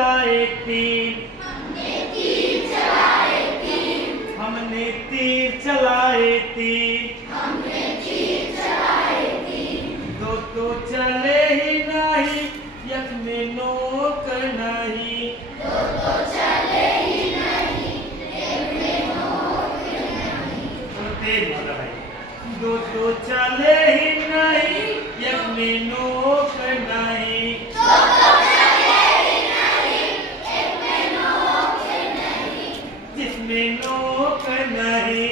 चलाए तीर, हमने तीर चलाए तीर, हमने तीर चलाए तीर, हमने तीर चलाए तीर। दो तो चले ही नहीं, एक में नोक नहीं, दो तो चले ही नहीं, एक में नोक नहीं। तो तेज बोला भाई। दो तो चले ही नहीं, एक में नोक नहीं, दो तो चले ही नहीं, एक में नोक नहीं। जिसमें नोक नहीं,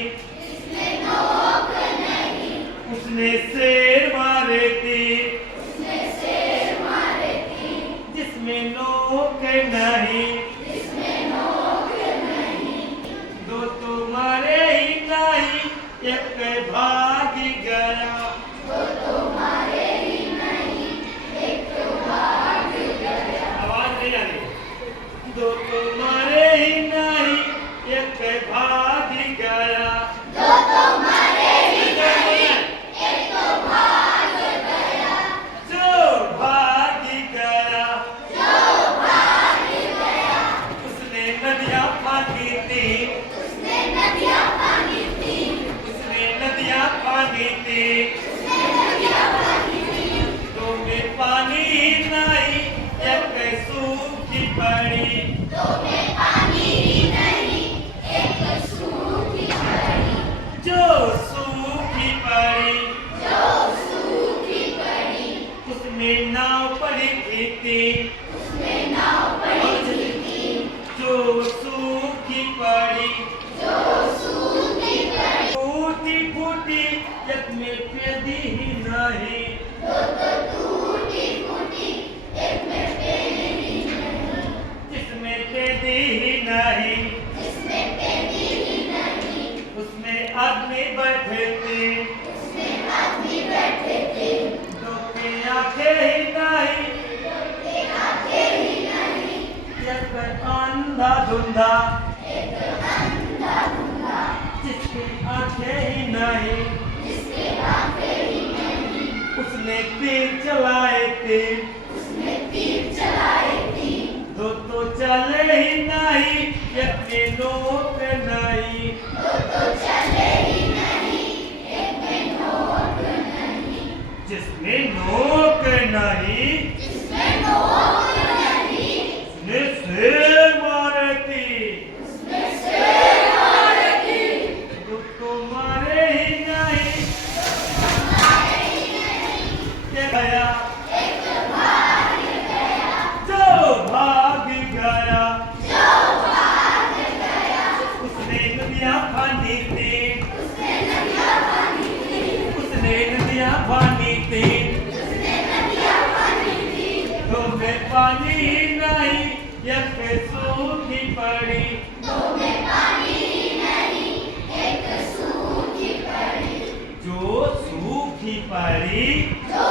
इसमें नोक नहीं, उसने शेर मारे तीर, उसने शेर मारे तीर। जिसमें नोक नहीं, इसमें नोक नहीं, दो तो मारे ही नहीं, एक भाग गया, दो तो मारे ही नहीं, एक तो भाग गया। आवाज नहीं आ रही। दो तो मारे ही नहीं, एक भाग गया, दो तो मारे ही नहीं, एक तो भाग गया। जो भाग गया, जो भाग गया, उसने नदियां पानी थी, उसने नदियाँ पानी थी, उसने नदियां पानी थी, उसने नदियाँ पानी थी। तो में पानी नहीं, एक सूखी पड़ी, दो में पानी ही नहीं, एक सूखी पड़ी, जो सूखी पड़ी, जो सूखी पड़ी। उसमें नाव पड़ी थी, उसमें नाव पड़ी थी, जो सूखी पड़ी, जो सूखी पड़ी। टूटी फूटी, एक में पेदी ही नहीं, दो तो टूटी फूटी, एक में पेदी नहीं, जिसमें पेदी ही नहीं, जिसमें पेदी ही नहीं। उसमें आदमी बैठे थे, उसमें आदमी बैठे थे, दो की आंखें ही नहीं, एक आंखें ही नहीं, एक अंधा धुंधा, एक अंधा धुंधा, जिसकी आंखें ही नहीं, जिसके आंखें ही नहीं। उसने तीर चलाए थे, उसने तीर चलाए तीर, दो तो चले ही नहीं, एक में नोक नहीं, दो तो चले ही नहीं, एक में नोक नहीं, जिसमें नोक नहीं, जिसमें नोक नहीं। उसने शेर मारे थी, उसने शेर मारे तीर, दो तो मारे ही नहीं, मारे ही नहीं, ये गया, एक भाग गया, जो भाग गया, जो भाग गया। उसने नदियां पानी थी, उसने नदियाँ पानी थी, उसने नदियां पानी थी, उसने नदियाँ पानी थी। दो में पानी ही नहीं, एक सूखी पड़ी, दो में पानी ही नहीं, एक सूखी पड़ी, जो सूखी पड़ी, जो